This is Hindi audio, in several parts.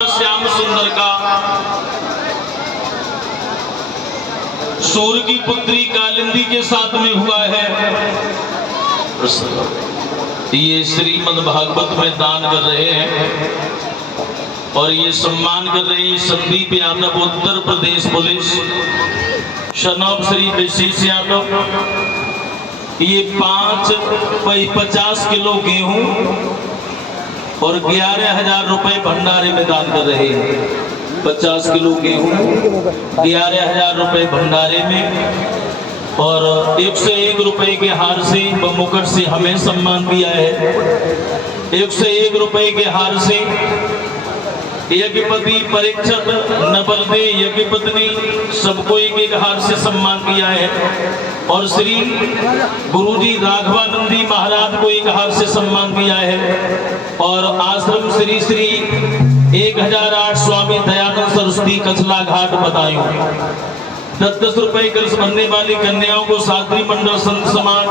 श्याम सुंदर का सूर्य की पुत्री कालिंदी के साथ में हुआ है। ये श्रीमद् भागवत में दान कर रहे हैं और ये सम्मान कर रहे हैं संदीप यादव, उत्तर प्रदेश पुलिस, शनौब श्री विशेष यादव। ये 50 किलो गेहूं और 11,000 रुपए भंडारे में दान कर रहे हैं। 50 किलो गेहूं, 11,000 रुपए भंडारे में और 101 रुपए के हार से व मुकुट से हमें सम्मान दिया है। 101 रुपए के हार से यज्ञपति परीक्षित, नवलदे यज्ञपत्नी सबको एक हार से सम्मान दिया है और श्री गुरुजी राघवानंदी महाराज को एक हार से सम्मान दिया है और आश्रम श्री श्री 1008 स्वामी दयानंद सरस्वती कचला घाट बतायूं 10 रुपए कर्ज बनने वाली कन्याओं को शास्त्री मंडल संत समाज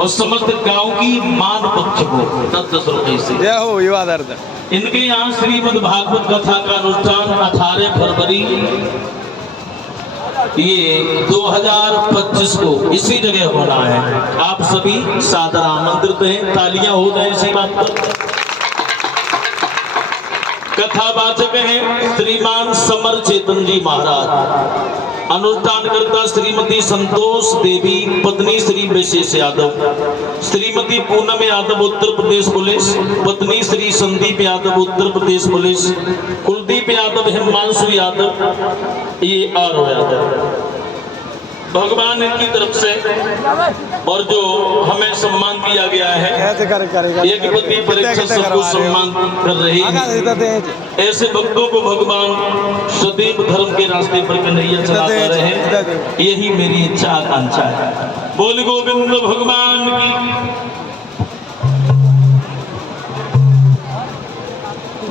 और समस्त गांव की मान पक्ष को 10 रुपए से। इनके यहाँ श्रीमद् भागवत कथा का अनुष्ठान 18 फरवरी ये 2025 को इसी जगह होना है। आप सभी सादर आमंत्रित हैं। तालियां हो जाए इसी बात पर। कथावाचक हैं श्रीमान समर चेतन जी महाराज, अनुष्ठान करता श्रीमती संतोष देवी पत्नी श्री विशेष यादव, श्रीमती पूनम यादव उत्तर प्रदेश पुलिस, पत्नी श्री संदीप यादव उत्तर प्रदेश पुलिस, कुलदीप यादव, हिमांशु यादव, ये आरो यादव। भगवान इनकी तरफ से और जो हमें सम्मान दिया गया है यज्ञपति परीक्षित सबको सम्मान कर रहे हैं। ऐसे भक्तों को भगवान सदैव धर्म के रास्ते पर कन्हैया चलाते रहे, यही मेरी इच्छा आकांक्षा है। बोल गोविंद भगवान की।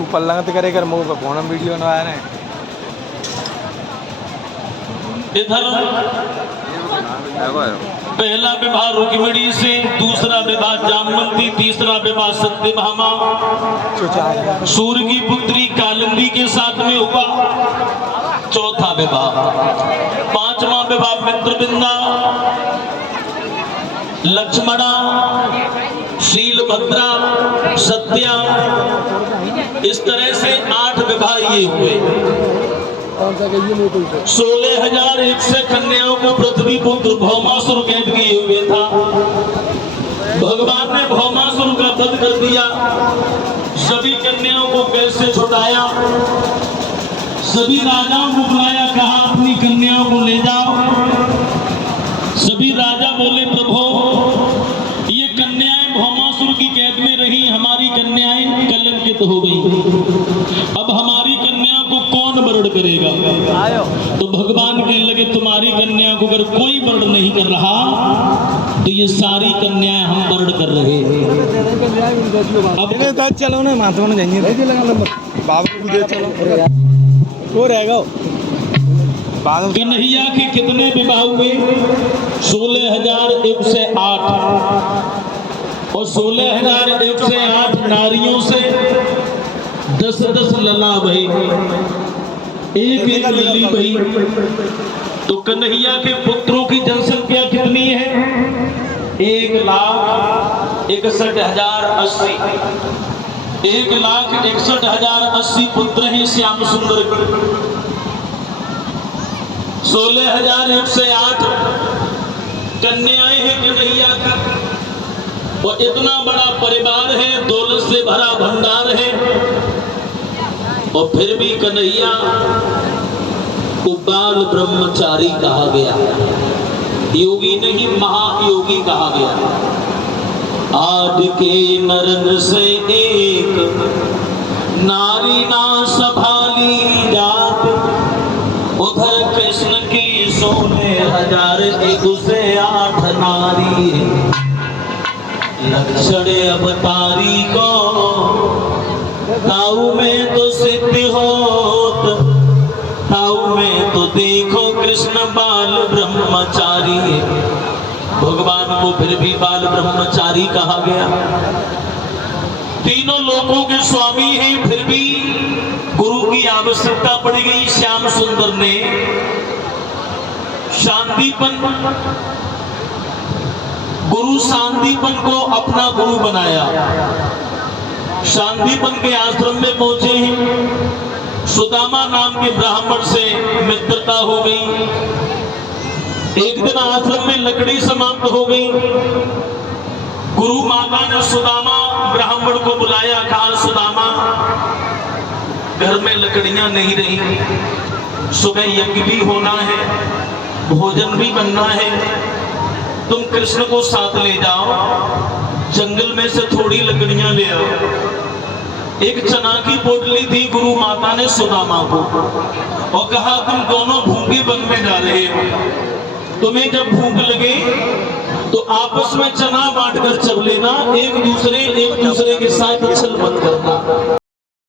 ऊपर लगत करे कर मुंह पे फोन वीडियो ना आ रहे हैं। इधर पहला विवाह रुक्मिणी से, दूसरा विवाह जामवंती, तीसरा विवाह सत्यभामा सूर्य की पुत्री कालिंदी के साथ में हुआ, चौथा विवाह, पांचवा विवाह मित्रविंदा, लक्ष्मणा, शीलभद्रा, सत्या, इस तरह से 8 विवाह ये हुए। 16,001 से कन्याओं को पृथ्वी पुत्र भौमासुर कैद किए हुए था। भगवान ने भौमासुर का वध कर दिया, सभी कन्याओं को कैद से छुड़ाया, सभी राजाओं को बुलाया, कहा अपनी कन्याओं को ले जाओ। सभी राजा बोले प्रभु ये कन्याएं भौमासुर की कैद में रही, हमारी कन्याएं कलंकित हो गई, अब हमारी कन्याओं को कौन वरण करेगा? तो भगवान कहने लगे तुम्हारी कन्या को अगर कोई वरण नहीं कर रहा तो ये सारी कन्याएं हम वरण कर रहे हैं। अब चलो ना माता ने जाएंगे बाबू को दे चलो वो रहेगा। कन्हैया के कितने विवाह हुए? 16,108 और 16,108 नारियों से 10-10 लला भाई, एक लली भाई। तो कन्हैया के पुत्रों की जनसंख्या कितनी है? 1,61,080। 1,61,080 पुत्र हैं श्याम सुंदर के। 16,108 कन्याएं हैं कन्हैया की और इतना बड़ा परिवार है, दौलत से भरा भंडार है और फिर भी कन्हैया को बाल ब्रह्मचारी कहा गया, योगी नहीं महायोगी कहा गया। आज के नरन से एक नारी ना संभाली जात, उधर कृष्ण की 16,000 एक से 8 नारी, लक्षण अवतारी को ताऊ में तो सिद्ध होत, ताऊ में तो देखो कृष्ण बाल ब्रह्मचारी। भगवान को फिर भी बाल ब्रह्मचारी कहा गया। तीनों लोकों के स्वामी हैं, फिर भी गुरु की आवश्यकता पड़ गई। श्याम सुंदर ने शांतिपन, गुरु शांतिपन को अपना गुरु बनाया। शांतिपन के आश्रम में पहुंचे हैं। सुदामा नाम के ब्राह्मण से मित्रता हो गई। एक दिन आश्रम में लकड़ी समाप्त हो गई। गुरु माता ने सुदामा ब्राह्मण को बुलाया, कहा सुदामा घर में लकड़ियां नहीं रही, सुबह यज्ञ भी होना है, भोजन भी बनना है, तुम कृष्ण को साथ ले जाओ, जंगल में से थोड़ी लकड़ियां ले आओ। एक चना की पोटली थी गुरु माता ने सुदामा को, और कहा तुम दोनों भूखे वन में जा रहे हो, तुम्हें जब भूख लगे तो आपस में चना बांटकर चल लेना, एक दूसरे के साथ छल मत करना।